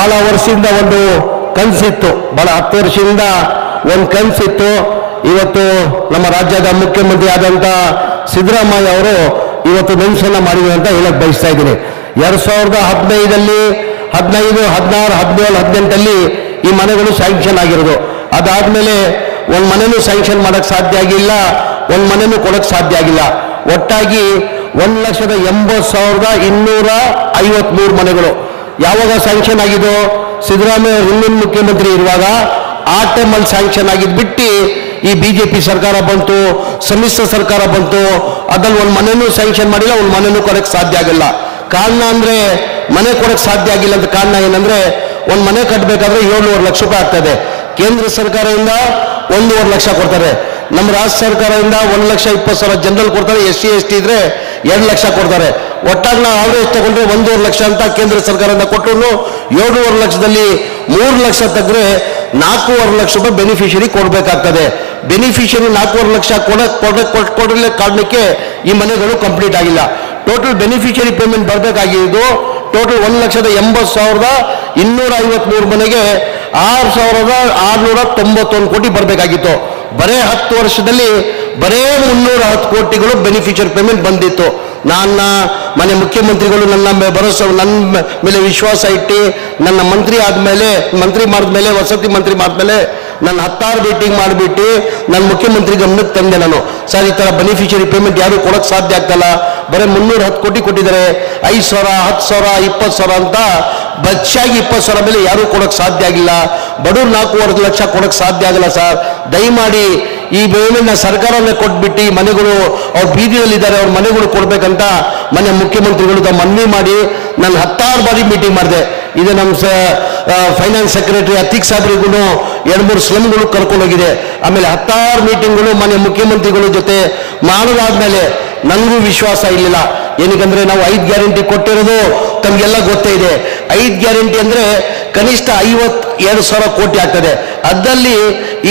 ಬಹಳ ವರ್ಷದಿಂದ ಒಂದು ಕನಸಿತ್ತು, ಬಹಳ 10 ವರ್ಷದಿಂದ ಒಂದು ಕನಸಿತ್ತು. ಇವತ್ತು ನಮ್ಮ ರಾಜ್ಯದ ಮುಖ್ಯಮಂತ್ರಿ ಆದಂಥ ಸಿದ್ದರಾಮಯ್ಯ ಅವರು ಇವತ್ತು ನೆನಸನ್ನ ಮಾಡಿದ್ರು ಅಂತ ಹೇಳಕ್ ಬಯಸ್ತಾ ಇದ್ದೀನಿ. 2015 15, 16, 17, 18 ಈ ಮನೆಗಳು ಸ್ಯಾಂಕ್ಷನ್ ಆಗಿರೋದು. ಅದಾದ್ಮೇಲೆ ಒಂದು ಮನೆನೂ ಸ್ಯಾಂಕ್ಷನ್ ಮಾಡಕ್ ಸಾಧ್ಯ ಆಗಿಲ್ಲ, ಒಂದು ಮನೆನೂ ಕೊಡಕ್ ಸಾಧ್ಯ ಆಗಿಲ್ಲ. ಒಟ್ಟಾಗಿ 1,80,253 ಮನೆಗಳು ಯಾವಾಗ ಸ್ಯಾಂಕ್ಷನ್ ಆಗಿದ್ದು, ಸಿದ್ದರಾಮಯ್ಯ ಹಿಂದಿನ ಮುಖ್ಯಮಂತ್ರಿ ಇರುವಾಗ ಆ ಟೈಮಲ್ಲಿ ಸ್ಯಾಂಕ್ಷನ್ ಆಗಿದ್ದು ಬಿಟ್ಟು ಈ ಬಿಜೆಪಿ ಸರ್ಕಾರ ಬಂತು, ಸಮ್ಮಿಶ್ರ ಸರ್ಕಾರ ಬಂತು, ಅದ್ರಲ್ಲಿ ಒಂದು ಮನೆನೂ ಸ್ಯಾಂಕ್ಷನ್ ಮಾಡಿಲ್ಲ, ಒಂದು ಮನೆನೂ ಕೊಡಕ್ಕೆ ಸಾಧ್ಯ ಆಗಿಲ್ಲ. ಕಾರಣ ಅಂದ್ರೆ ಮನೆ ಕೊಡಕ್ಕೆ ಸಾಧ್ಯ ಆಗಿಲ್ಲ ಅಂತ ಕಾರಣ ಏನಂದ್ರೆ, ಒಂದು ಮನೆ ಕಟ್ಟಬೇಕಾದ್ರೆ 7,500,000 ರೂಪಾಯಿ ಆಗ್ತದೆ. ಕೇಂದ್ರ ಸರ್ಕಾರದಿಂದ 1,500,000 ಲಕ್ಷ ಕೊಡ್ತಾರೆ, ನಮ್ಮ ರಾಜ್ಯ ಸರ್ಕಾರದಿಂದ 1,20,000 ಜನರಲ್ ಕೊಡ್ತಾರೆ, SC ST ಇದ್ರೆ 2 ಲಕ್ಷ ಕೊಡ್ತಾರೆ. ಒಟ್ಟಾಗಿ ನಾವು ಆವರೇಜ್ ತಗೊಂಡ್ರೆ 1,500,000 ಲಕ್ಷ ಅಂತ ಕೇಂದ್ರ ಸರ್ಕಾರದಿಂದ ಕೊಟ್ಟರು. 7,500,000 ಲಕ್ಷದಲ್ಲಿ 3 ಲಕ್ಷ ತೆಗೆದ್ರೆ 4,500,000 ಲಕ್ಷ ರೂಪಾಯಿ ಬೆನಿಫಿಷರಿ ಕೊಡಬೇಕಾಗ್ತದೆ. ಬೆನಿಫಿಷರಿ 4,500,000 ಲಕ್ಷ ಕೊಡಲಿಲ್ಲ ಕಾರಣಕ್ಕೆ ಈ ಮನೆಗಳು ಕಂಪ್ಲೀಟ್ ಆಗಿಲ್ಲ. ಟೋಟಲ್ ಬೆನಿಫಿಷರಿ ಪೇಮೆಂಟ್ ಬರಬೇಕಾಗಿದ್ದು ಟೋಟಲ್ 1,80,253 ಮನೆಗೆ 6,691 ಕೋಟಿ ಬರಬೇಕಾಗಿತ್ತು. ಬರೇ 10 ವರ್ಷದಲ್ಲಿ ಬರೇ 310 ಕೋಟಿಗಳು ಬೆನಿಫಿಷರಿ ಪೇಮೆಂಟ್ ಬಂದಿತ್ತು. ನನ್ನ ಮನೆ ಮುಖ್ಯಮಂತ್ರಿಗಳು ನನ್ನ ಭರವಸೆ, ನನ್ನ ಮೇಲೆ ವಿಶ್ವಾಸ ಇಟ್ಟು ನನ್ನ ಮಂತ್ರಿ ಮಾಡಿದ್ಮೇಲೆ ವಸತಿ ಮಂತ್ರಿ ಮಾಡಿದ್ಮೇಲೆ ನನ್ನ 16 ಮೀಟಿಂಗ್ ಮಾಡಿಬಿಟ್ಟು ನನ್ನ ಮುಖ್ಯಮಂತ್ರಿ ಗಮನಕ್ಕೆ ತಂದೆ ನಾನು. ಸರ್, ಈ ಥರ ಬೆನಿಫಿಷರಿ ಪೇಮೆಂಟ್ ಯಾರು ಕೊಡೋಕ್ಕೆ ಸಾಧ್ಯ ಆಗ್ತಲ್ಲ, ಬರೀ 310 ಕೋಟಿ ಕೊಟ್ಟಿದ್ದಾರೆ, 5,000, 10,000, 20,000 ಅಂತ ಬಚ್ಚಾಗಿ 20,000 ಮೇಲೆ ಯಾರೂ ಕೊಡೋಕ್ಕೆ ಸಾಧ್ಯ ಆಗಿಲ್ಲ. ಬಡವ್ರು 4,500,000 ಲಕ್ಷ ಕೊಡೋಕ್ಕೆ ಸಾಧ್ಯ ಆಗಲ್ಲ ಸರ್. ದಯಮಾಡಿ ಈ ಬೇಳೆನ ಸರ್ಕಾರನೇ ಕೊಟ್ಬಿಟ್ಟು ಈ ಮನೆಗಳು ಅವ್ರ ಬೀದಿಯಲ್ಲಿದ್ದಾರೆ, ಅವ್ರ ಮನೆಗಳು ಕೊಡ್ಬೇಕಂತ ಮನೆ ಮುಖ್ಯಮಂತ್ರಿಗಳು ಮನವಿ ಮಾಡಿ ನಾನು 16 ಬಾರಿ ಮೀಟಿಂಗ್ ಮಾಡಿದೆ. ಇದು ನಮ್ಮ ಫೈನಾನ್ಸ್ ಸೆಕ್ರೆಟರಿ ಅತೀಕ್ ಸಾಬ್ರಿಗೂ 2-3 ಸ್ಲಮ್ಗಳು ಕರ್ಕೊಂಡೋಗಿದೆ. ಆಮೇಲೆ 16 ಮೀಟಿಂಗ್ಗಳು ಮನೆ ಮುಖ್ಯಮಂತ್ರಿಗಳ ಜೊತೆ ಮಾಡೋದಾದ್ಮೇಲೆ ನನಗೂ ವಿಶ್ವಾಸ ಇರಲಿಲ್ಲ. ಏನಕ್ಕಂದ್ರೆ ನಾವು 5 ಗ್ಯಾರಂಟಿ ಕೊಟ್ಟಿರೋದು ತಮಗೆಲ್ಲ ಗೊತ್ತೇ ಇದೆ. 5 ಗ್ಯಾರಂಟಿ ಅಂದ್ರೆ ಕನಿಷ್ಠ 52,000 ಕೋಟಿ ಆಗ್ತದೆ. ಅದರಲ್ಲಿ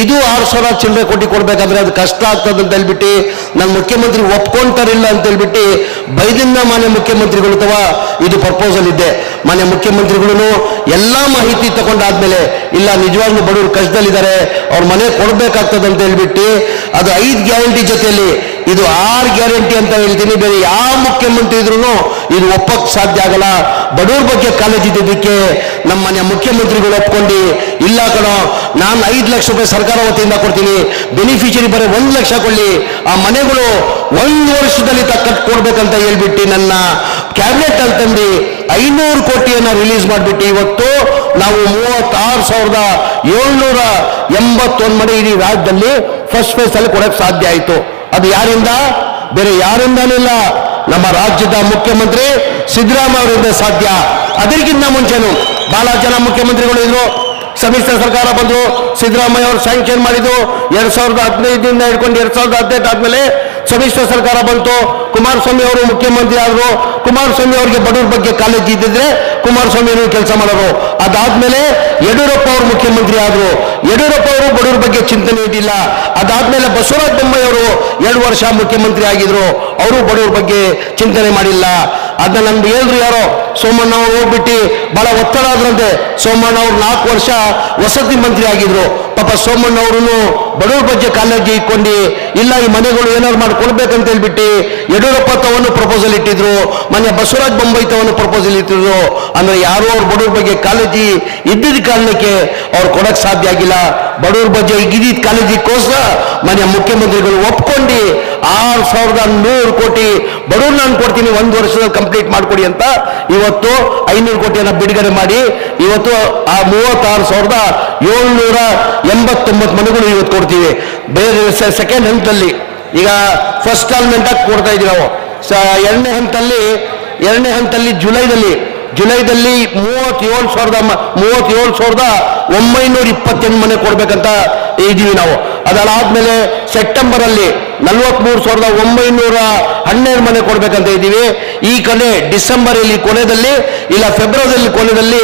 ಇದು 6,000 ಚಿಲ್ಲರೆ ಕೋಟಿ ಕೊಡ್ಬೇಕಾದ್ರೆ ಅದು ಕಷ್ಟ ಆಗ್ತದೆ ಅಂತ ಹೇಳ್ಬಿಟ್ಟು ನನ್ನ ಮುಖ್ಯಮಂತ್ರಿ ಒಪ್ಕೊಂತಾರಿಲ್ಲ ಅಂತ ಹೇಳ್ಬಿಟ್ಟು ಬೈದಿಂದ ಮಾನ್ಯ ಮುಖ್ಯಮಂತ್ರಿಗಳು ಅಥವಾ ಇದು ಪ್ರಪೋಸಲ್ ಇದ್ದೆ. ಮಾನ್ಯ ಮುಖ್ಯಮಂತ್ರಿಗಳು ಎಲ್ಲ ಮಾಹಿತಿ ತಗೊಂಡಾದ್ಮೇಲೆ ಇಲ್ಲ ನಿಜವಾಗ್ಲೂ ಬಡವರು ಕಷ್ಟದಲ್ಲಿದ್ದಾರೆ, ಅವ್ರ ಮನೆ ಕೊಡ್ಬೇಕಾಗ್ತದೆ ಅಂತ ಹೇಳ್ಬಿಟ್ಟು ಅದು 5 ಗ್ಯಾರಂಟಿ ಜೊತೆಯಲ್ಲಿ ಇದು 6 ಗ್ಯಾರಂಟಿ ಅಂತ ಹೇಳ್ತೀನಿ. ಬೇರೆ ಯಾವ ಮುಖ್ಯಮಂತ್ರಿ ಇದ್ರು ಇದು ಒಪ್ಪಕ್ಕೆ ಸಾಧ್ಯ ಆಗಲ್ಲ. ಬಡವ್ರ ಬಗ್ಗೆ ಕಾಳಜಿ ಇದ್ದಿದ್ದಕ್ಕೆ ನಮ್ಮ ಮನೆಯ ಮುಖ್ಯಮಂತ್ರಿಗಳು ಒಪ್ಕೊಂಡು ಇಲ್ಲ ಕಣೋ, ನಾನು 5 ಲಕ್ಷ ರೂಪಾಯಿ ಸರ್ಕಾರ ವತಿಯಿಂದ ಕೊಡ್ತೀನಿ, ಬೆನಿಫಿಷರಿ ಬರೀ 1 ಲಕ್ಷ ಕೊಡ್ಲಿ, ಆ ಮನೆಗಳು 1 ವರ್ಷದಲ್ಲಿ ಕಟ್ಕೊಡ್ಬೇಕಂತ ಹೇಳ್ಬಿಟ್ಟು ನನ್ನ ಕ್ಯಾಬಿನೆಟ್ ಅಂತಂದು 500 ಕೋಟಿಯನ್ನು ರಿಲೀಸ್ ಮಾಡಿಬಿಟ್ಟು ಇವತ್ತು ನಾವು 36,781 ಮನೆ ಇಡೀ ರಾಜ್ಯದಲ್ಲಿ ಫಸ್ಟ್ ಫೇಸ್ ಅಲ್ಲಿ ಕೊಡಕ್ಕೆ ಸಾಧ್ಯ ಆಯಿತು. ಅದು ಯಾರಿಂದ? ಬೇರೆ ಯಾರಿಂದನೂ ಇಲ್ಲ, ನಮ್ಮ ರಾಜ್ಯದ ಮುಖ್ಯಮಂತ್ರಿ ಸಿದ್ದರಾಮಯ್ಯ ಅವರಿಂದ ಸಾಧ್ಯ. ಅದಕ್ಕಿಂತ ಮುಂಚೆನೂ ಬಹಳ ಜನ ಮುಖ್ಯಮಂತ್ರಿಗಳು ಇದ್ರು, ಸಮ್ಮಿಶ್ರ ಸರ್ಕಾರ ಬಂದ್ರು, ಸಿದ್ದರಾಮಯ್ಯ ಅವರು ಸ್ಯಾಂಕ್ಷನ್ ಮಾಡಿದ್ದು 2015 ಹಿಡ್ಕೊಂಡು 2018 ಆದ್ಮೇಲೆ ಸಮ್ಮಿಶ್ರ ಸರ್ಕಾರ ಬಂತು. ಕುಮಾರಸ್ವಾಮಿ ಅವರು ಮುಖ್ಯಮಂತ್ರಿ ಆದ್ರು. ಕುಮಾರಸ್ವಾಮಿ ಅವರಿಗೆ ಬಡವರ ಬಗ್ಗೆ ಕಾಳಜಿ ಇದ್ದಿದ್ರೆ ಕುಮಾರಸ್ವಾಮಿ ಅವರು ಕೆಲಸ ಮಾಡೋರು. ಅದಾದ್ಮೇಲೆ ಯಡಿಯೂರಪ್ಪ ಅವರು ಮುಖ್ಯಮಂತ್ರಿ ಆದ್ರು. ಯಡಿಯೂರಪ್ಪ ಅವರು ಬಡವರ ಬಗ್ಗೆ ಚಿಂತನೆ ಇದ್ದಿಲ್ಲ. ಅದಾದ್ಮೇಲೆ ಬಸವರಾಜ ಬೊಮ್ಮಾಯಿ ಅವರು 2 ವರ್ಷ ಮುಖ್ಯಮಂತ್ರಿ ಆಗಿದ್ರು, ಅವರು ಬಡವರ ಬಗ್ಗೆ ಚಿಂತನೆ ಮಾಡಿಲ್ಲ. ಅದನ್ನ ನಮ್ಗೆ ಹೇಳಿದ್ರು ಯಾರೋ, ಸೋಮಣ್ಣ ಅವರು ಹೋಗ್ಬಿಟ್ಟು ಬಹಳ ಒತ್ತಡ ಆದ್ರಂತೆ. ಸೋಮಣ್ಣ ಅವರು 4 ವರ್ಷ ವಸತಿ ಮಂತ್ರಿ ಆಗಿದ್ರು. ಪಾಪ ಸೋಮಣ್ಣ ಅವರು ಬಡವರ ಬಗ್ಗೆ ಕಾಳಜಿ ಇಟ್ಕೊಂಡು ಇಲ್ಲ ಈ ಮನೆಗಳು ಏನಾದ್ರು ಮಾಡಿಕೊಡ್ಬೇಕಂತ ಹೇಳ್ಬಿಟ್ಟು ಯಡಿಯೂರಪ್ಪ ತವನ್ನು ಪ್ರಪೋಸಲ್ ಇಟ್ಟಿದ್ರು, ಮನೆ ಬಸವರಾಜ ಬೊಮ್ಮಾಯಿ ತವನ್ನು ಪ್ರಪೋಸಲ್ ಇಟ್ಟಿದ್ರು. ಅಂದ್ರೆ ಯಾರು ಅವ್ರ ಬಡವ್ರ ಬಗ್ಗೆ ಕಾಳಜಿ ಇದ್ದಿದ್ದ ಕಾರಣಕ್ಕೆ ಅವ್ರು ಕೊಡಕ್ ಸಾಧ್ಯ ಆಗಿಲ್ಲ. ಬಡವ್ರ ಬಗ್ಗೆ ಇದ್ದಿದ್ದ ಕಾಳಜಿಗೋಸ್ಕರ ಮನೆ ಮುಖ್ಯಮಂತ್ರಿಗಳು ಒಪ್ಕೊಂಡು 6,100 ಕೋಟಿ ಬಡವ್ರು ನಾನು ಕೊಡ್ತೀನಿ 1 ವರ್ಷದಲ್ಲಿ ಕಂಪ್ಲೀಟ್ ಮಾಡ್ಕೊಡಿ ಅಂತ ಇವತ್ತು 500 ಕೋಟಿಯನ್ನು ಬಿಡುಗಡೆ ಮಾಡಿ ಇವತ್ತು ಆ 36,789 ಮನೆಗಳು ಇವತ್ತು ಕೊಡ್ತೀವಿ. ಬೇರೆ ಸೆಕೆಂಡ್ ಹಂತದಲ್ಲಿ ಈಗ ಫಸ್ಟ್ ಇನ್ಸ್ಟಾಲ್ಮೆಂಟ್ ಆಗಿ ಕೊಡ್ತಾ ಇದ್ದೀವಿ ನಾವು. ಎರಡನೇ ಹಂತದಲ್ಲಿ ಜುಲೈದಲ್ಲಿ 37,928 ಮನೆ ಕೊಡ್ಬೇಕಂತ ಇದ್ದೀವಿ ನಾವು. ಅದಾದ್ಮೇಲೆ ಸೆಪ್ಟೆಂಬರ್ ಅಲ್ಲಿ 43,912 ಮನೆ ಕೊಡ್ಬೇಕಂತ ಇದ್ದೀವಿ. ಈ ಡಿಸೆಂಬರ್ ಕೊನೆಯಲ್ಲಿ ಇಲ್ಲ ಫೆಬ್ರವರಿ ಕೊನೆಯಲ್ಲಿ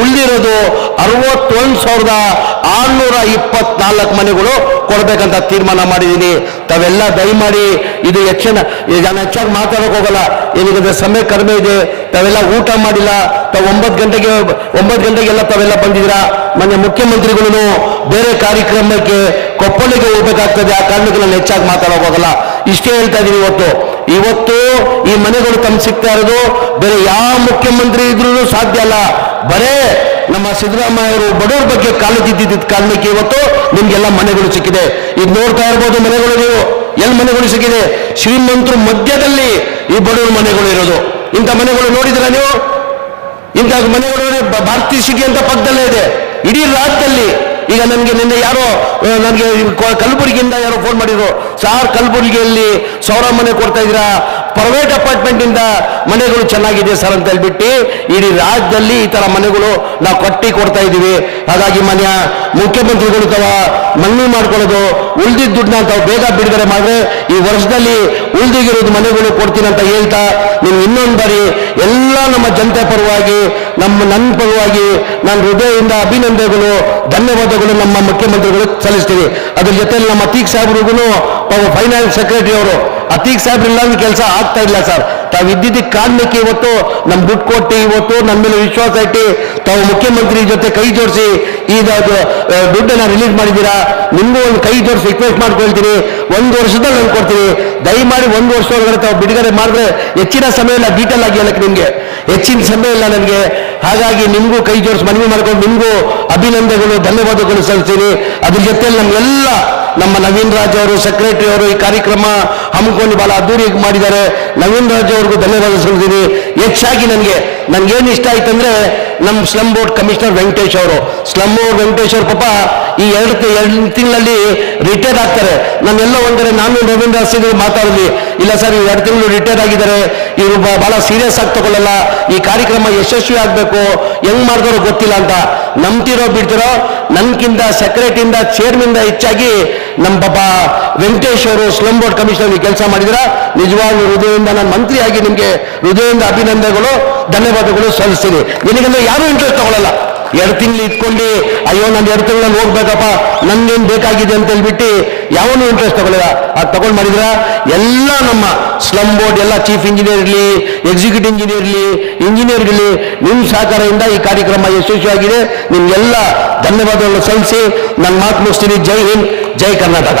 ಉಳಿದಿರೋದು 61,624 ಮನೆಗಳು ಕೊಡ್ಬೇಕಂತ ತೀರ್ಮಾನ ಮಾಡಿದ್ದೀನಿ. ತಾವೆಲ್ಲ ದಯಮಾಡಿ ಇದು ನಾನು ಹೆಚ್ಚಾಗಿ ಮಾತಾಡೋಕೆ ಹೋಗಲ್ಲ, ಏನಿದೆ ಸಮಯ ಕಡಿಮೆ ಇದೆ. ತಾವೆಲ್ಲ ಊಟ ಮಾಡಿಲ್ಲ, ತಾವು 9 ಗಂಟೆಗೆಲ್ಲ ತಾವೆಲ್ಲ ಬಂದಿದ್ದೀರಾ. ಮೊನ್ನೆ ಮುಖ್ಯಮಂತ್ರಿಗಳು ಬೇರೆ ಕಾರ್ಯಕ್ರಮಕ್ಕೆ ಕೊಪ್ಪಳಿಗೆ ಹೋಗ್ಬೇಕಾಗ್ತದೆ, ಆ ಕಾರಣಕ್ಕೆ ನಾನು ಹೆಚ್ಚಾಗಿ ಮಾತಾಡೋಕೆ ಹೋಗಲ್ಲ. ಇಷ್ಟೇ ಹೇಳ್ತಾ ಇದ್ದೀನಿ. ಇವತ್ತು ಈ ಮನೆಗಳು ತಮ್ಮ ಸಿಗ್ತಾ ಇರೋದು ಬೇರೆ ಯಾವ ಮುಖ್ಯಮಂತ್ರಿ ಇದ್ರೂ ಸಾಧ್ಯ ಅಲ್ಲ. ಬರೇ ನಮ್ಮ ಸಿದ್ದರಾಮಯ್ಯ ಅವರು ಬಡವರ ಬಗ್ಗೆ ಕಾಲು ತಿದ್ದಿದ್ದ ಕಾರಣಕ್ಕೆ ಇವತ್ತು ನಿಮ್ಗೆಲ್ಲ ಮನೆಗಳು ಸಿಕ್ಕಿದೆ. ಇದು ನೋಡ್ತಾ ಇರ್ಬೋದು ಮನೆಗಳು, ನೀವು ಎಲ್ಲಿ ಮನೆಗಳು ಸಿಕ್ಕಿದೆ? ಶ್ರೀಮಂತರು ಮಧ್ಯದಲ್ಲಿ ಈ ಬಡವರ ಮನೆಗಳು ಇರೋದು. ಇಂಥ ಮನೆಗಳು ನೋಡಿದ್ರ ನೀವು? ಇಂಥ ಮನೆಗಳು ಭಾರತೀಯ ಸಿಟಿ ಅಂತ ಪಕ್ಕದಲ್ಲೇ ಇದೆ ಇಡೀ ರಾಜ್ಯದಲ್ಲಿ. ಈಗ ನಿನ್ನೆ ಯಾರೋ ನನಗೆ ಕಲಬುರಗಿಯಿಂದ ಯಾರೋ ಫೋನ್ ಮಾಡಿದ್ರು, ಸಾರ್ ಕಲಬುರಗಿಯಲ್ಲಿ 1000 ಮನೆ ಕೊಡ್ತಾ ಇದ್ದೀರಾ, ಪ್ರೈವೇಟ್ ಅಪಾರ್ಟ್ಮೆಂಟ್ ಇಂದ ಮನೆಗಳು ಚೆನ್ನಾಗಿದೆ ಸರ್ ಅಂತ ಹೇಳ್ಬಿಟ್ಟು ಇಡೀ ರಾಜ್ಯದಲ್ಲಿ ಈ ತರ ಮನೆಗಳು ನಾವು ಕಟ್ಟಿ ಕೊಡ್ತಾ ಇದ್ದೀವಿ. ಹಾಗಾಗಿ ಮನೆಯ ಮುಖ್ಯಮಂತ್ರಿಗಳು ತಾವ ಮಣ್ಣು ಮಾಡ್ಕೊಳ್ಳೋದು, ಉಳಿದಿದ್ದ ದುಡ್ಡನ್ನ ತಾವು ಬೇಗ ಬಿಡುಗಡೆ ಮಾಡಿದ್ರೆ ಈ ವರ್ಷದಲ್ಲಿ ಉಳಿದಿಗಿರೋದು ಮನೆಗಳು ಕೊಡ್ತೀನಿ ಅಂತ ಹೇಳ್ತಾ, ನೀವು ಇನ್ನೊಂದು ಬಾರಿ ಎಲ್ಲ ನಮ್ಮ ಜನತೆ ಪರವಾಗಿ ನನ್ನ ಪರವಾಗಿ ನಾನು ಹೃದಯದಿಂದ ಅಭಿನಂದನೆಗಳು, ಧನ್ಯವಾದಗಳು ನಮ್ಮ ಮುಖ್ಯಮಂತ್ರಿಗಳು ಸಲ್ಲಿಸ್ತೀವಿ. ಅದ್ರ ಜೊತೆಲಿ ನಮ್ಮ ಅತೀಕ್ ಸಾಹೇಬ್ರಿಗೂ ಫೈನಾನ್ಸ್ ಸೆಕ್ರೆಟರಿ ಅವರು, ಅತೀಕ್ ಸಾಹೇಬ್ರು ಇಲ್ಲ ಕೆಲಸ ಆಗ್ತಾ ಇಲ್ಲ ಸರ್. ತಾವು ಇದ್ದಿದ್ದಕ್ಕೆ ಕಾರಣಕ್ಕೆ ಇವತ್ತು ನಮ್ಮ ದುಡ್ಡು ಕೊಟ್ಟು ಇವತ್ತು ನನ್ನ ಮೇಲೆ ವಿಶ್ವಾಸ ಇಟ್ಟು ತಾವು ಮುಖ್ಯಮಂತ್ರಿ ಜೊತೆ ಕೈ ಜೋಡಿಸಿ ಈ ದುಡ್ಡನ್ನ ರಿಲೀಸ್ ಮಾಡಿದ್ದೀರಾ. ನಿಮಗೂ ಒಂದು ಕೈ ಜೋಡಿಸಿ ರಿಕ್ವೆಸ್ಟ್ ಮಾಡ್ಕೊಳ್ತೀನಿ, 1 ವರ್ಷದಲ್ಲಿ ನಾನು ಕೊಡ್ತೀನಿ. ದಯಮಾಡಿ 1 ವರ್ಷ ಒಳಗಡೆ ತಾವು ಬಿಡುಗಡೆ ಮಾಡಿದ್ರೆ ಹೆಚ್ಚಿನ ಸಮಯ ಇಲ್ಲ, ಡೀಟೇಲ್ ಆಗಿ ಹೇಳಕ್ಕೆ ನಿಮಗೆ ಹೆಚ್ಚಿನ ಸಮಯ ಇಲ್ಲ ನನಗೆ. ಹಾಗಾಗಿ ನಿಮಗೂ ಕೈ ಜೋಡಿಸಿ ಮನವಿ ಮಾಡ್ಕೊಂಡು ನಿಮಗೂ ಅಭಿನಂದನೆಗಳು, ಧನ್ಯವಾದಗಳು ಸಲ್ಲಿಸ್ತೀನಿ. ಅದ್ರ ಜೊತೆಯಲ್ಲಿ ನಮಗೆಲ್ಲ ನಮ್ಮ ನವೀನ್ ರಾಜ್ ಅವರು ಸೆಕ್ರೆಟರಿ ಅವರು ಈ ಕಾರ್ಯಕ್ರಮ ಹಮ್ಮಿಕೊಂಡು ಬಹಳ ಅದ್ದೂರಿ ಮಾಡಿದ್ದಾರೆ. ನವೀನ್ ರಾಜ್ ಅವ್ರಿಗೂ ಧನ್ಯವಾದ ಸಲ್ಲಿಸ್ತೀನಿ. ಹೆಚ್ಚಾಗಿ ನನ್ಗೇನು ಇಷ್ಟ ಆಯ್ತಂದ್ರೆ ನಮ್ಮ ಸ್ಲಮ್ ಬೋರ್ಡ್ ಕಮಿಷನರ್ ವೆಂಕಟೇಶ್ ಅವರು, ಸ್ಲಮ್ ಬೋರ್ಡ್ ವೆಂಕಟೇಶ್ ಅವರು ಪಾಪ ಈ 2 ತಿಂಗಳಲ್ಲಿ ರಿಟೈರ್ ಆಗ್ತಾರೆ. ನಾನೆಲ್ಲ ಒಂದರೆ ನಾನು ರವೀಂದ್ರ ಸಿಂಗ್ ಮಾತಾಡಿದ್ವಿ, ಇಲ್ಲ ಸರ್ 2 ತಿಂಗಳು ರಿಟೈರ್ ಆಗಿದ್ದಾರೆ, ಇವರು ಬಹಳ ಸೀರಿಯಸ್ ಆಗಿ ತಗೊಳ್ಳಲ್ಲ, ಈ ಕಾರ್ಯಕ್ರಮ ಯಶಸ್ವಿ ಆಗಬೇಕು, ಹೆಂಗ್ ಮಾಡಿದವರು ಗೊತ್ತಿಲ್ಲ ಅಂತ. ನಂಬ್ತಿರೋ ಬಿಡ್ತಿರೋ, ನನ್ಕಿಂತ ಸೆಕ್ರೆಟರಿಯಿಂದ ಚೇರ್ಮನ್ ಹೆಚ್ಚಾಗಿ ನಮ್ಮ ಪಾಪ ವೆಂಕಟೇಶ್ ಅವರು ಸ್ಲಮ್ ಬೋರ್ಡ್ ಕಮಿಷನರ್ ಕೆಲಸ ಮಾಡಿದ್ರ. ನಿಜವಾಗ್ಲೂ ಹೃದಯದಿಂದ ನಾನು ಮಂತ್ರಿಯಾಗಿ ನಿಮಗೆ ಹೃದಯದಿಂದ ಅಭಿನಂದನೆಗಳು, ಧನ್ಯವಾದಗಳು ಸಲ್ಲಿಸ್ತೀನಿ. ನಿನಗಂದ್ರೆ ಯಾರೂ ಇಂಟ್ರೆಸ್ಟ್ ತಗೊಳ್ಳಲ್ಲ. 2 ತಿಂಗಳು ಇಟ್ಕೊಂಡು ಅಯ್ಯೋ ನಾನು 2 ತಿಂಗಳಲ್ಲಿ ಹೋಗ್ಬೇಕಪ್ಪ, ನನ್ಗೇನು ಬೇಕಾಗಿದೆ ಅಂತ ಹೇಳ್ಬಿಟ್ಟು ಯಾವನು ಇಂಟ್ರೆಸ್ಟ್ ತಗೊಳ್ಳಲ್ಲ. ಅದು ತಗೊಂಡು ಮಾಡಿದ್ರ ಎಲ್ಲ ನಮ್ಮ ಸ್ಲಮ್ ಬೋರ್ಡ್ ಎಲ್ಲ ಚೀಫ್ ಇಂಜಿನಿಯರ್ ಇರಲಿ, ಎಕ್ಸಿಕ್ಯೂಟಿವ್ ಇಂಜಿನಿಯರ್ ಇರಲಿ, ನಿಮ್ಮ ಸಹಕಾರದಿಂದ ಈ ಕಾರ್ಯಕ್ರಮ ಯಶಸ್ವಿಯಾಗಿದೆ. ನಿಮ್ಗೆಲ್ಲ ಧನ್ಯವಾದಗಳು ಸಲ್ಲಿಸಿ ನನ್ನ ಮಾತು ಮುಗಿಸ್ತೀನಿ. ಜೈ ಹಿಂದ್, ಜೈ ಕರ್ನಾಟಕ.